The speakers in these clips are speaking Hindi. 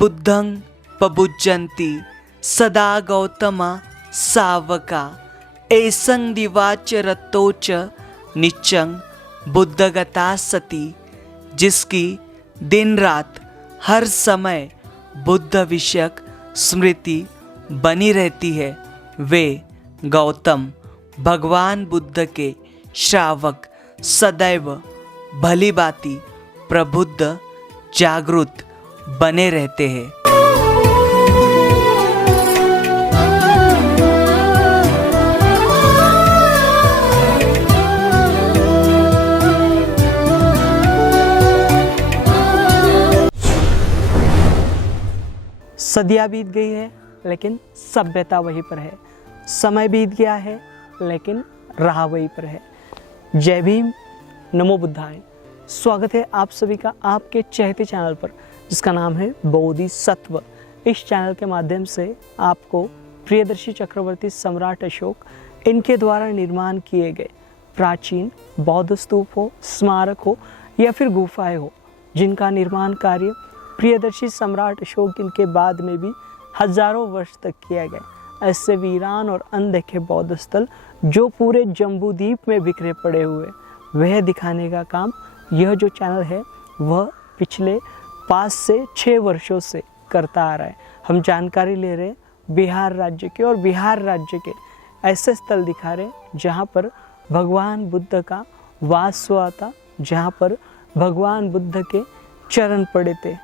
बुद्धं पबुज्जन्ति सदा गौतमा सावका एसं दिवाच रतोच निच्चं बुद्धगता सती। जिसकी दिन रात हर समय बुद्ध विषयक स्मृति बनी रहती है, वे गौतम भगवान बुद्ध के श्रावक सदैव भली भांति प्रबुद्ध जागृत बने रहते हैं। सदियाँ बीत गई है लेकिन सभ्यता वहीं पर है। समय बीत गया है लेकिन राह वहीं पर है। जय भीम, नमो बुद्धाय। स्वागत है आप सभी का आपके चहेते चैनल पर, जिसका नाम है बोधिसत्व। इस चैनल के माध्यम से आपको प्रियदर्शी चक्रवर्ती सम्राट अशोक इनके द्वारा निर्माण किए गए प्राचीन बौद्ध स्तूप हो, स्मारक हो या फिर गुफाएं हो, जिनका निर्माण कार्य प्रियदर्शी सम्राट अशोक इनके बाद में भी हजारों वर्ष तक किया गया, ऐसे वीरान और अनदेखे बौद्ध स्थल जो पूरे जम्बूद्वीप में बिखरे पड़े हुए, वह दिखाने का काम यह जो चैनल है वह पिछले 5 से 6 वर्षों से करता आ रहा है। हम जानकारी ले रहे हैं बिहार राज्य के, और बिहार राज्य के ऐसे स्थल दिखा रहे हैं जहाँ पर भगवान बुद्ध का वास हुआ था, जहाँ पर भगवान बुद्ध के चरण पड़े थे।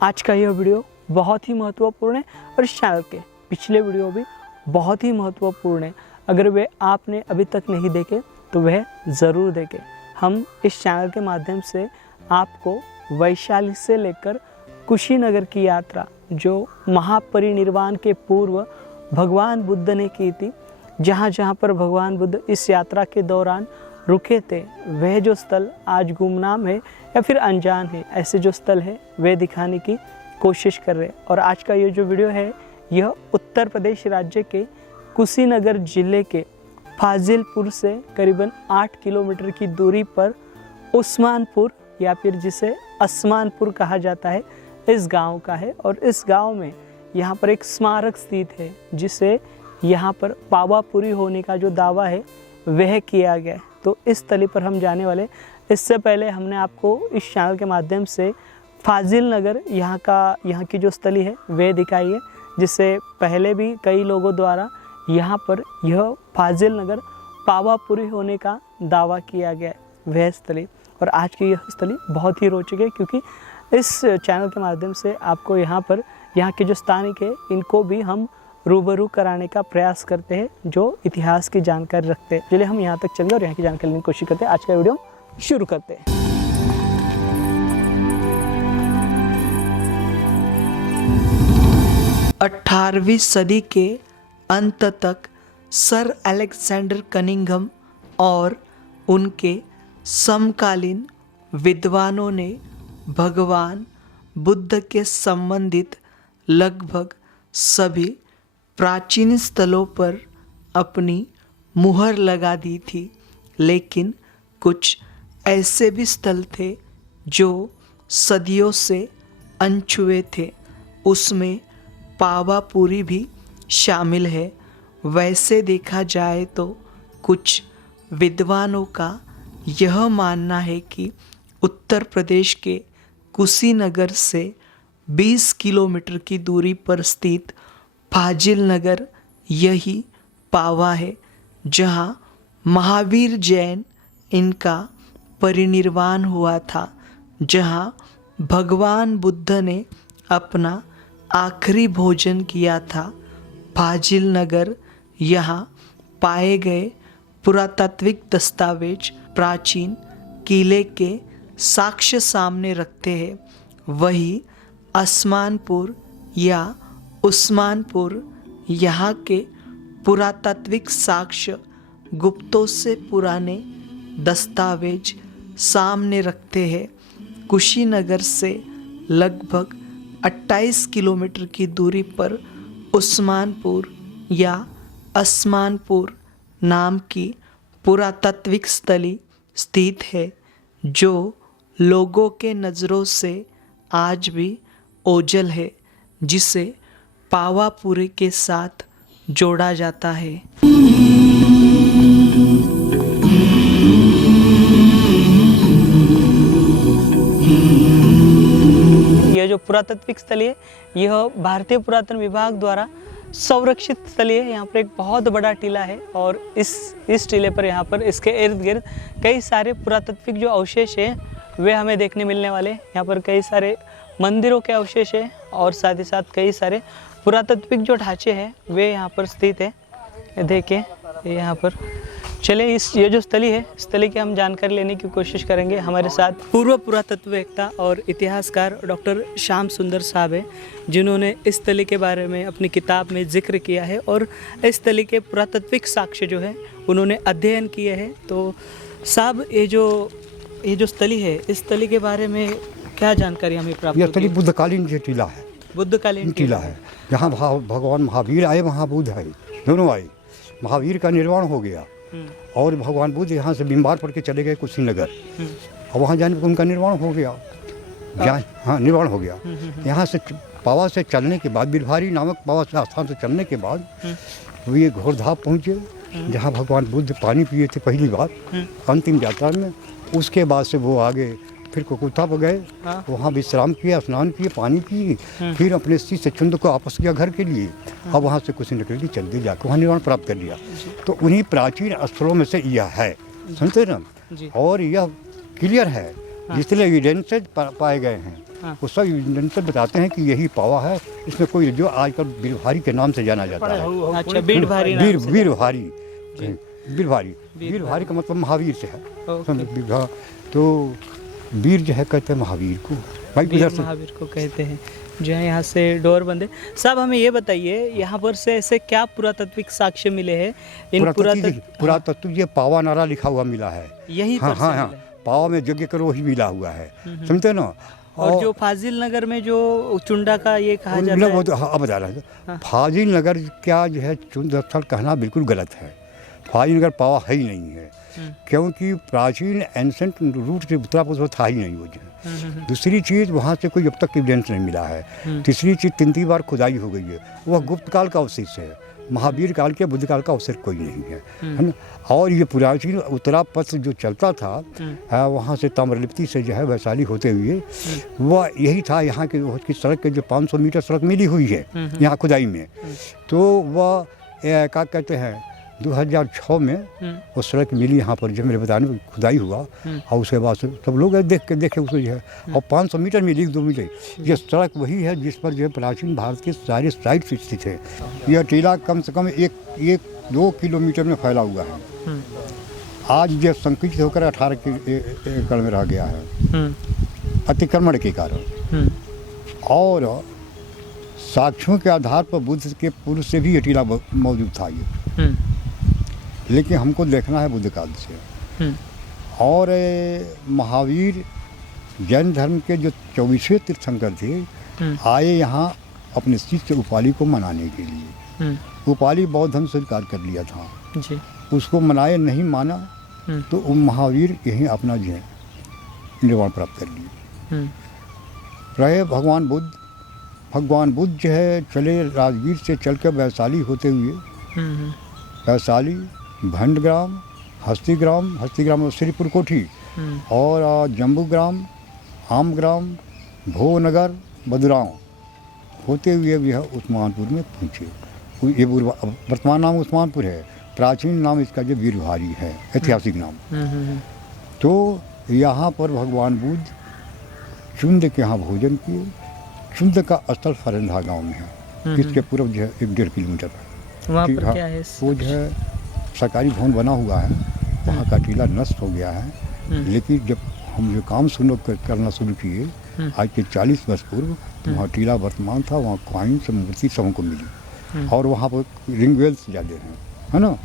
आज का यह वीडियो बहुत ही महत्वपूर्ण है और इस चैनल के पिछले वीडियो भी बहुत ही महत्वपूर्ण है। अगर वे आपने अभी तक नहीं देखे तो वह ज़रूर देखें। हम इस चैनल के माध्यम से आपको वैशाली से लेकर कुशीनगर की यात्रा, जो महापरिनिर्वाण के पूर्व भगवान बुद्ध ने की थी, जहाँ जहाँ पर भगवान बुद्ध इस यात्रा के दौरान रुके थे, वह जो स्थल आज गुमनाम है या फिर अनजान है, ऐसे जो स्थल है वे दिखाने की कोशिश कर रहे हैं। और आज का ये जो वीडियो है यह उत्तर प्रदेश राज्य के कुशीनगर जिले के फाजिलपुर से करीबन 8 किलोमीटर की दूरी पर उस्मानपुर या फिर जिसे असमानपुर कहा जाता है, इस गांव का है। और इस गांव में यहाँ पर एक स्मारक स्थित है, जिसे यहाँ पर पावापुरी होने का जो दावा है वह किया गया है। तो इस तली पर हम जाने वाले। इससे पहले हमने आपको इस चैनल के माध्यम से फाजिल नगर यहाँ की जो स्थली है वह दिखाई है, जिससे पहले भी कई लोगों द्वारा यहाँ पर यह फाजिल नगर पावापुरी होने का दावा किया गया है, वह स्थली। और आज की यह स्थली बहुत ही रोचक है, क्योंकि इस चैनल के माध्यम से आपको यहाँ के जो स्थानिक है इनको भी हम रूबरू कराने का प्रयास करते हैं, जो इतिहास की जानकारी रखते हैं। चलिए हम यहाँ तक चलेंगे और यहाँ की जानकारी लेने की कोशिश करते हैं। आज का वीडियो शुरू करते हैं। 18वीं सदी के अंत तक सर अलेक्जेंडर कनिंघम और उनके समकालीन विद्वानों ने भगवान बुद्ध के संबंधित लगभग सभी प्राचीन स्थलों पर अपनी मुहर लगा दी थी, लेकिन कुछ ऐसे भी स्थल थे जो सदियों से अनछुए थे। उसमें पावापुरी भी शामिल है। वैसे देखा जाए तो कुछ विद्वानों का यह मानना है कि उत्तर प्रदेश के कुशीनगर से 20 किलोमीटर की दूरी पर स्थित फाजिल नगर यही पावा है, जहाँ महावीर जैन इनका परिनिर्वाण हुआ था, जहाँ भगवान बुद्ध ने अपना आखिरी भोजन किया था। फाजिल नगर यहाँ पाए गए पुरातात्विक दस्तावेज प्राचीन किले के साक्ष्य सामने रखते हैं। वही असमानपुर या उस्मानपुर यहाँ के पुरातात्विक साक्ष्य गुप्तों से पुराने दस्तावेज सामने रखते हैं। कुशीनगर से लगभग 28 किलोमीटर की दूरी पर उस्मानपुर या असमानपुर नाम की पुरातात्विक स्थली स्थित है, जो लोगों के नज़रों से आज भी ओझल है। जिसे पावापुरी के साथ जोड़ा जाता है। यह जो पुरातात्विक स्थल है यह भारतीय पुरातन विभाग द्वारा संरक्षित स्थल है। यहाँ पर एक बहुत बड़ा टीला है और इस टीले पर यहाँ पर इसके इर्द गिर्द कई सारे पुरातात्विक जो अवशेष हैं वे हमें देखने मिलने वाले। यहाँ पर कई सारे मंदिरों के अवशेष हैं और साथ ही साथ कई सारे पुरातात्विक जो ढांचे हैं वे यहाँ पर स्थित है। देखिए यहाँ पर चले ये जो स्थली है स्थली की हम जानकारी लेने की कोशिश करेंगे। हमारे साथ पूर्व पुरातत्ववेत्ता और इतिहासकार डॉक्टर श्याम सुंदर साहब हैं, जिन्होंने इस स्थली के बारे में अपनी किताब में जिक्र किया है और इस स्थली के पुरातात्विक साक्ष्य जो है उन्होंने अध्ययन किए हैं। तो साहब ये जो स्थली है इस स्थली के बारे में क्या जानकारी हमें प्राप्त यह होती स्थली है? बुद्धकालीन जो टीला है, बुद्धकालीन टीला है। जहाँ भगवान महावीर आए वहाँ बुद्ध आए, दोनों आए। महावीर का निर्वाण हो गया और भगवान बुद्ध यहाँ से बीमार पड़ के चले गए कुशीनगर और वहाँ जाने पर उनका निर्वाण हो गया। हाँ, निर्वाण हो गया। यहाँ से पावा से चलने के बाद, बिरभारी नामक पावा से स्थान से चलने के बाद वो ये घोड़धाप पहुँचे, जहाँ भगवान बुद्ध पानी पिए थे पहली बार अंतिम यात्रा में। उसके बाद से वो आगे फिर कोकुता पर गए, वहाँ विश्राम किया, स्नान किए, पानी पिए, फिर अपने से चुंद को वापस किया घर के लिए और वहाँ से कुछ निकल के चल दिए, जाकर वहाँ निर्वाण प्राप्त कर लिया। तो उन्हीं प्राचीन स्थलों में से यह है, सुनते ना। और यह क्लियर है, जिसलिए एविडेंसेज पाए गए हैं वो सब एविडेंसेज बताते हैं कि यही पावा है। इसमें कोई जो आजकल बीरभारी के नाम से जाना जाता है। अच्छा, बीरभारी बीरभारी का मतलब महावीर से है। तो वीर जो है कहते हैं महावीर को, महावीर को कहते हैं, जो है यहाँ से डोर बंदे। साहब हमें ये बताइए यहाँ पर से ऐसे क्या पुरातात्विक साक्ष्य मिले हैं? इन पुरातत्व ये पावा नारा लिखा हुआ मिला है यही हाँ, पर हाँ, से हाँ, मिला। पावा में यज्ञ करो वही मिला हुआ है, समझते ना। और जो फाजिल नगर में जो चुंडा का ये कहा जाता है, वो तो अब बता रहा है। फाजिल नगर क्या जो है चुंड स्थल कहना बिल्कुल गलत है। फाजिल नगर पावा है ही नहीं है, क्योंकि प्राचीन एंसेंट रूट से उत्तरा पूर्व था ही नहीं वो जो है। दूसरी चीज़ वहाँ से कोई अब तक एविडेंस नहीं मिला है। तीसरी चीज़ 3 बार खुदाई हो गई है, वह गुप्त काल का अवशेष है। महावीर काल के बुद्ध काल का अवसर कोई नहीं है ना। और ये प्राचीन उत्तरा पथ जो चलता था वहाँ से ताम्रलिप्ति से जो है वैशाली होते हुए वह यही था। यहाँ की सड़क के जो 500 मीटर सड़क मिली हुई है यहाँ खुदाई में, तो वह क्या कहते हैं 2006 में वो सड़क मिली यहाँ पर, जब मेरे बताने में खुदाई हुआ और उसके बाद से सब लोग देखे उसको जो है। और 500 मीटर मिली, 2 मीटर ये सड़क वही है जिस पर जो है प्राचीन भारत के सारे साइट स्थित है। यह टीला कम से कम 1-2 किलोमीटर में फैला हुआ है। आज यह संकुचित होकर 18 एकड़ में रह गया है अतिक्रमण के कारण। और साक्ष्यों के आधार पर बुद्ध के पूर्व से भी ये टीला मौजूद था ये, लेकिन हमको देखना है बुद्ध काल से। और महावीर जैन धर्म के जो 24वें तीर्थंकर थे आए यहाँ अपने शिष्य उपाली को मनाने के लिए। उपाली बौद्ध धर्म स्वीकार कर लिया था जी। उसको मनाए नहीं माना तो महावीर यहीं अपना जो है निर्वाण प्राप्त कर लिए। रहे भगवान बुद्ध जो है चले राजगीर से चल कर वैशाली होते हुए वैशाली, भंडग्राम, हस्तीग्राम और श्रीपुर कोठी और जम्बूग्राम, आमग्राम, भोनगर, बदुराव होते हुए यह उस्मानपुर में पहुँचे। ये वर्तमान नाम उस्मानपुर है, प्राचीन नाम इसका जो बीरभारी है, ऐतिहासिक नाम। तो यहाँ पर भगवान बुद्ध चुंद के यहाँ भोजन किए। चुंद का स्थल फरंधा गांव में है, इसके पूर्व जो है 1-1.5 किलोमीटर पर। वहाँ पर क्या है? वो जो है सरकारी भवन बना हुआ है, वहाँ का टीला नष्ट हो गया है। लेकिन जब हम जो काम करना शुरू किए आज के 40 वर्ष पूर्व, तो वहाँ टीला वर्तमान था, वहाँ कॉइन्स मूर्ति सबों को मिली और वहाँ पर रिंग वेल्स ज़्यादा हैं, है ना।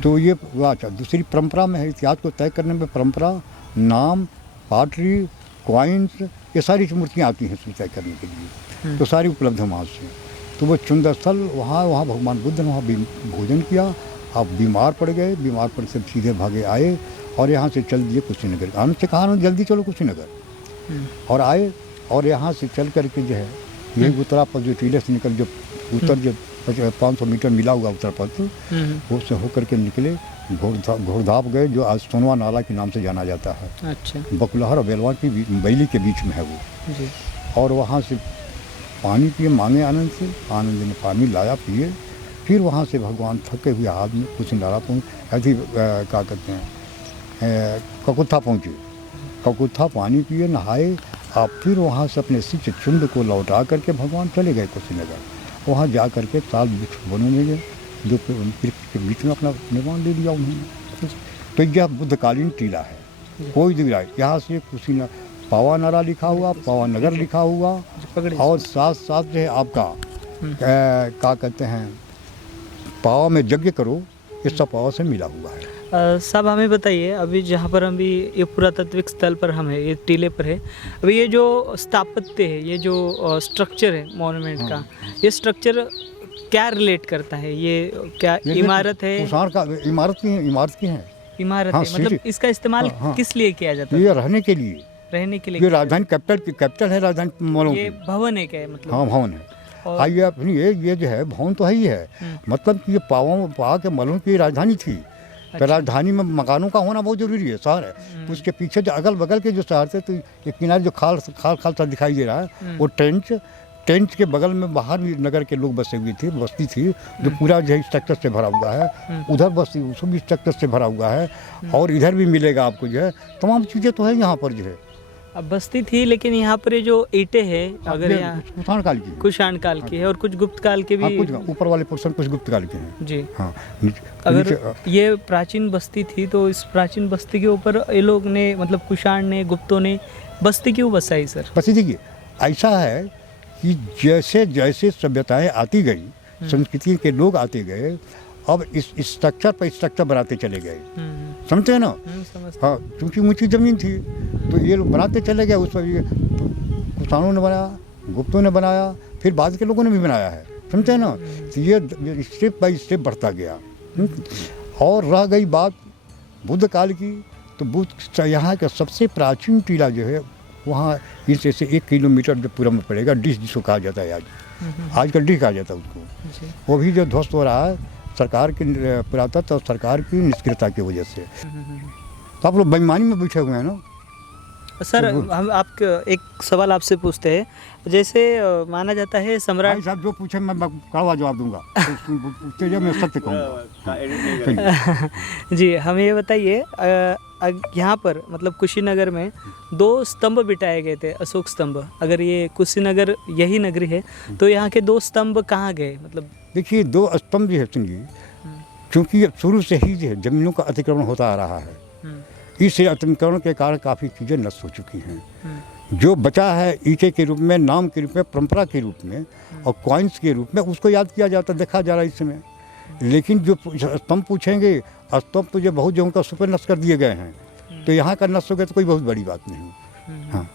तो ये अच्छा दूसरी परंपरा में है, इतिहास को तय करने में परंपरा, नाम, पाटरी, कॉइन्स, ये सारी मूर्तियाँ आती हैं तय करने के लिए, तो सारी उपलब्ध है वहाँ से। तो वो चुंद स्थल वहाँ भगवान बुद्ध ने वहाँ भोजन किया। अब बीमार पड़ गए, बीमार पड़ से सीधे भागे आए और यहाँ से चल दिए कुशीनगर। आनंद से कहा जल्दी चलो कुशीनगर, और आए और यहाँ से चल करके जो है यही उत्तरा पथ जो टीले से निकल जो उत्तर जो 500 मीटर मिला हुआ उत्तर पथ उससे होकर के निकले घोड़धाप गए, जो आज सोनवा नाला के नाम से जाना जाता है। अच्छा बकुलहर और बेलवा की बैली के बीच में है वो। जी। और वहाँ से पानी पिए मांगे आनंद से, आनंद ने पानी लाया पिए, फिर वहाँ से भगवान थके हुए हाथ में कुछ नाला पहुँच ऐसी क्या कहते हैं ककुत्था पहुँचे, ककुत्था पानी पिए नहाए, और फिर वहाँ से अपने सिच चुंड को लौटा करके भगवान चले गए कुशीनगर। वहाँ जा करके साल वृक्ष बनने गए, जो के बीच में अपना निर्माण ले लिया उन्होंने। तो यह बुद्धकालीन टीला है। कोई दिख रहा है यहाँ से कुशीनगर पावा नारा लिखा हुआ, पावा नगर लिखा हुआ, और साथ साथ जो है आपका क्या कहते हैं पावा में यज्ञ करो, इस सब पावा से मिला हुआ है। साहब हमें बताइए, अभी जहाँ पर हम भी ये पुरातात्विक स्थल पर हम है, ये टीले पर है, अभी ये जो स्थापत्य है, ये जो स्ट्रक्चर है मॉन्यूमेंट का, ये स्ट्रक्चर क्या रिलेट करता है? ये क्या इमारत है? कुषाण का इमारत की है। इमारत हाँ, है, मतलब इसका इस्तेमाल किस लिए किया जाता है? ये रहने के लिए, रहने के लिए। ये राजधानी कैपिटल है राजधानी मॉलों ये की। भवन है क्या मतलब? हाँ भवन है। आइए अपनी ये जो है भवन तो है ही है, मतलब कि ये पावा के मलों की राजधानी थी। तो राजधानी में मकानों का होना बहुत जरूरी है। शहर है, उसके पीछे जो अगल बगल के जो शहर थे, तो ये किनारे जो खाल सा दिखाई दे रहा है, वो टेंट के बगल में बाहर भी नगर के लोग बसे हुए थे, बस्ती थी, जो पूरा जो है स्ट्रक्चर से भरा हुआ है। उधर बस्ती उसको भी स्ट्रक्चर से भरा हुआ है, और इधर भी मिलेगा आपको जो है, तमाम चीज़ें तो है यहाँ पर जो है। अब बस्ती थी, लेकिन यहाँ पर ये जो ईंटें हैं, अगर यहाँ कुषाण काल की है और कुछ गुप्त काल के भी, कुछ ऊपर वाले पोर्शन कुछ गुप्त काल के हैं जी। हाँ, अगर ये प्राचीन बस्ती थी, तो इस प्राचीन बस्ती के ऊपर ये लोग ने, मतलब कुषाण ने, गुप्तों ने बस्ती क्यों बसाई सर? बस्ती देखिए ऐसा है कि जैसे जैसे सभ्यताएं आती गई, संस्कृति के लोग आते गए, अब इस स्ट्रक्चर पर स्ट्रक्चर बनाते चले गए, समझते हैं ना? हाँ, क्योंकि ऊंची जमीन थी, तो ये लोग बनाते चले गए। उस पर ये कुषाणों ने बनाया, गुप्तों ने बनाया, फिर बाद के लोगों ने भी बनाया है, समझते हैं ना? तो ये स्टेप बाय स्टेप बढ़ता गया। और रह गई बात बुद्ध काल की, तो बुद्ध यहाँ का सबसे प्राचीन टीला जो है, वहाँ इससे से 1 किलोमीटर जो पूरा में पड़ेगा, डिश जिसको कहा जाता है आजकल डिश कहा जाता है उसको, वो भी जो ध्वस्त हो रहा है सरकार की पुरातत्व और सरकार की निष्क्रियता की वजह से। तो आप लोग बेईमानी में बैठे हुए हैं ना सर। हम आपके एक सवाल आपसे पूछते हैं, जैसे माना जाता है सम्राट भाई साहब जो पूछे मैं कड़वा जवाब दूंगा, तो जब मैं सत्य कहूँगा। जी, हमें ये बताइए, यहाँ पर मतलब कुशीनगर में 2 स्तंभ बिठाए गए थे, अशोक स्तंभ। अगर ये कुशीनगर यही नगरी है, तो यहाँ के 2 स्तंभ कहाँ गए? मतलब देखिए 2 स्तंभ जो है, सुनिए, क्योंकि शुरू से ही जो है जमीनों का अतिक्रमण होता आ रहा है, इस अतिक्रमण के कारण काफ़ी चीज़ें नष्ट हो चुकी हैं। जो बचा है ईंटे के रूप में, नाम के रूप में, परंपरा के रूप में और कॉइन्स के रूप में, उसको याद किया जाता, देखा जा रहा है इस समय। लेकिन जो स्तंभ पूछेंगे, स्तंभ तो जो बहुत जगहों का सुपर नष्ट कर दिए गए हैं, तो यहाँ का नष्ट हो गया तो कोई बहुत बड़ी बात नहीं। हाँ,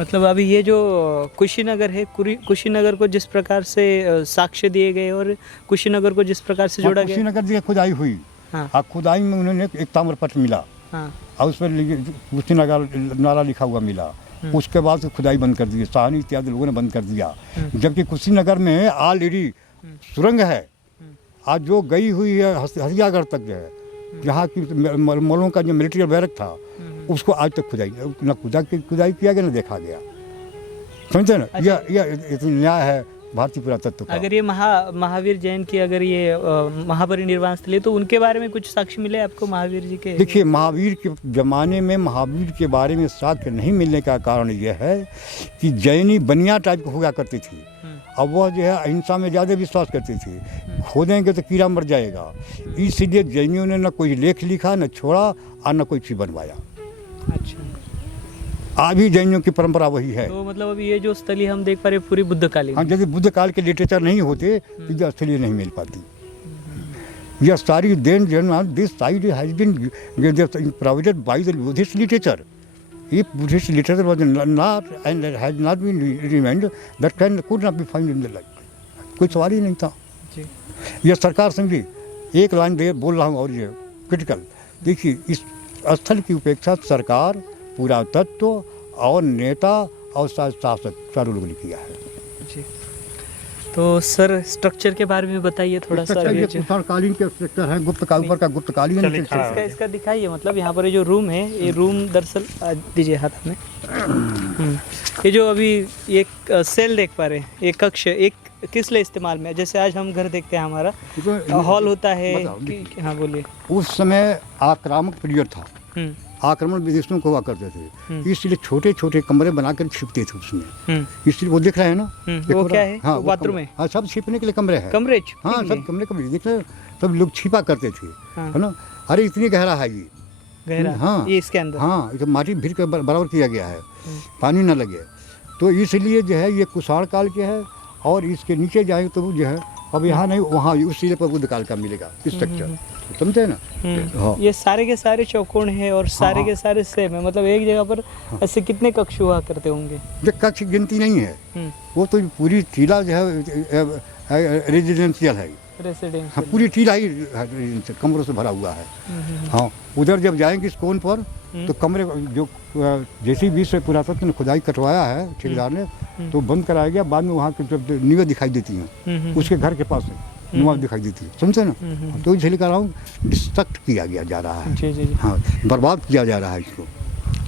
मतलब अभी ये जो कुशीनगर है, कुशीनगर को जिस प्रकार से साक्ष्य दिए गए और कुशीनगर को जिस प्रकार से जोड़ा गया, कुशीनगर की खुदाई हुई। हाँ, खुदाई में उन्होंने एक ताम्रपत्र मिला, और उस पर कुशीनगर नारा लिखा हुआ मिला। उसके बाद खुदाई बंद कर दी, साहनी इत्यादि लोगों ने बंद कर दिया। जबकि कुशीनगर में ऑलरेडी सुरंग है, आज जो गई हुई है हरियागढ़ तक जो है, जहाँ की मलों का जो मिलिट्री बैरक था, उसको आज तक न खुदाई किया गया, न देखा गया, समझते ना? यह न्याय है भारतीय पुरातत्व का। अगर ये महावीर जैन की अगर ये महापरिनिर्वाण स्थल है, तो उनके बारे में कुछ साक्ष्य मिले आपको महावीर जी के? देखिए, महावीर के ज़माने में महावीर के बारे में साक्ष्य नहीं मिलने का कारण यह है कि जैनी बनिया टाइप को हुआ करती थी। अब वह जो है अहिंसा में ज़्यादा विश्वास करती थी, खोदेंगे तो कीड़ा मर जाएगा, इसलिए जैनियों ने न कोई लेख लिखा, न छोड़ा, और न कोई चीज़ बनवाया। अच्छा, आज भी जैनियों की परंपरा वही है। तो मतलब अभी ये जो स्थली हम देख पा रहे पूरी बुद्ध काली। हाँ, यदि बुद्ध काल के लिटरेचर नहीं होते तो ये स्थली नहीं मिल पाती। यह सारी then this side has been provided by the Buddhist literature. If Buddhist literature was not and has not been remained, that could not be found in the life. कोई सवाल ही नहीं था जी। यह सरकार समझी, एक लाइन दे बोल रहा हूँ और ये क्रिटिकल देखिए, इस स्थल की उपेक्षा सरकार, पुरातत्व और नेता और शासक चारों लोगों ने किया है। जी। तो सर स्ट्रक्चर के बारे में बताइए थोड़ा सा। ये कुषाणकालीन के स्ट्रक्चर है, गुप्त काल ऊपर का गुप्तकालीन है। इसका दिखाइए, मतलब यहाँ पर ये जो रूम है, ये रूम दरअसल दीजिए हाथ में। ये जो अभी एक सेल देख पा रहे हैं, ये कक्ष एक किस लिए इस्तेमाल में है? जैसे आज हम घर देखते हैं, हमारा हॉल होता है हाँ बोलिए। उस समय आक्रामक पीरियड था, आक्रमण विदेशियों को हुआ करते थे, इसलिए छोटे छोटे कमरे बनाकर छिपते थे उसमें। इसलिए वो दिख रहे हैं ना, वो क्या है? हाँ, बाथरूम है। हाँ, सब छिपने के लिए कमरे हैं। कमरे हाँ, सब कमरे दिख रहे हैं, सब लोग छिपा करते थे, है ना। अरे इतनी गहरा है ये, गहरा, हाँ, ये इसके अंदर, हाँ, तो माटी भीड़ के बराबर किया गया है, पानी ना लगे। तो इसलिए जो है ये कुषाण काल के है। और इसके नीचे जाएंगे तो वो जो है अब यहाँ नहीं, वहाँ उस सिले पर बुद्ध काल का मिलेगा स्ट्रक्चर, समझे ना। हाँ, ये सारे के सारे चौकोन है और सारे के सारे सेम है, मतलब एक जगह पर ऐसे कितने कक्ष हुआ करते होंगे? ये कक्ष गिनती नहीं है, वो तो पूरी टीला जो है रेजिडेंशियल है। रेसिडेंस, हाँ, पूरी टीला ही कमरों से भरा हुआ है। हाँ, उधर जब जाएंगे इस कोन पर तो कमरे जो JCB से पुरातत्व ने खुदाई कटवाया है ठेकेदार ने, तो बंद कराया गया। बाद में वहाँ की जब नींवें दिखाई देती हैं उसके घर के पास नुमा दिखाई देती है, समझे ना। तो इसलिए कह रहा हूँ डिस्ट्रक्ट किया गया जा रहा है। जी जी जी। हाँ, बर्बाद किया जा रहा है इसको,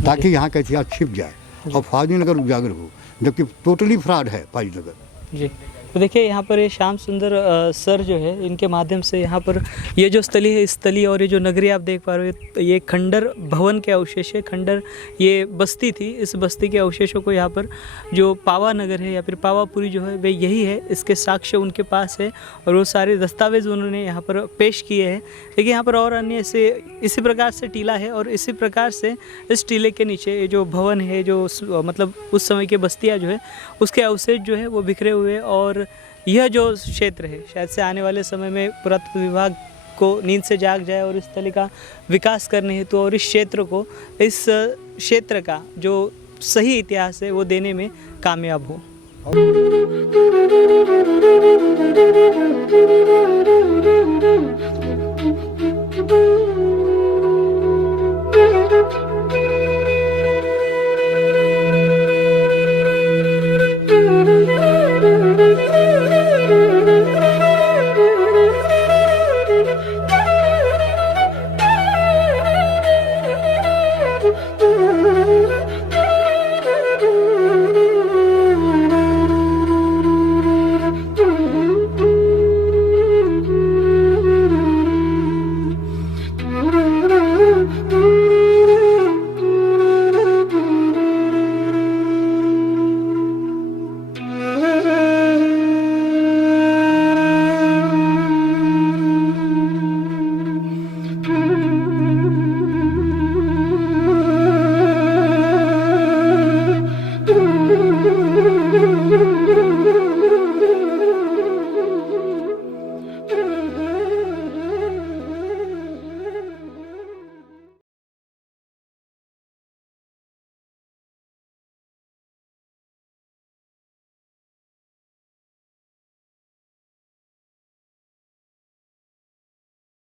ताकि यहाँ का इतिहास छिप जाए और फाजिलनगर उजागर हो, जबकि टोटली फ्रॉड है फाजिलनगर। जी। तो देखिए यहाँ पर ये श्याम सुंदर सर जो है, इनके माध्यम से यहाँ पर ये जो स्थली है, स्थली और ये जो नगरी आप देख पा रहे हो, ये खंडर भवन के अवशेष है। खंडर ये बस्ती थी, इस बस्ती के अवशेषों को यहाँ पर जो पावा नगर है या फिर पावापुरी जो है वे यही है, इसके साक्ष्य उनके पास है और वो सारे दस्तावेज उन्होंने यहाँ पर पेश किए हैं। देखिए यहाँ पर और अन्य ऐसे इसी प्रकार से टीला है और इसी प्रकार से इस टीले के नीचे ये जो भवन है, जो मतलब उस समय की बस्तियाँ जो है उसके अवशेष जो है वो बिखरे हुए। और यह जो क्षेत्र है, शायद से आने वाले समय में पुरातत्व विभाग को नींद से जाग जाए और इस स्थल का विकास करने हेतु और इस क्षेत्र का जो सही इतिहास है वो देने में कामयाब हो।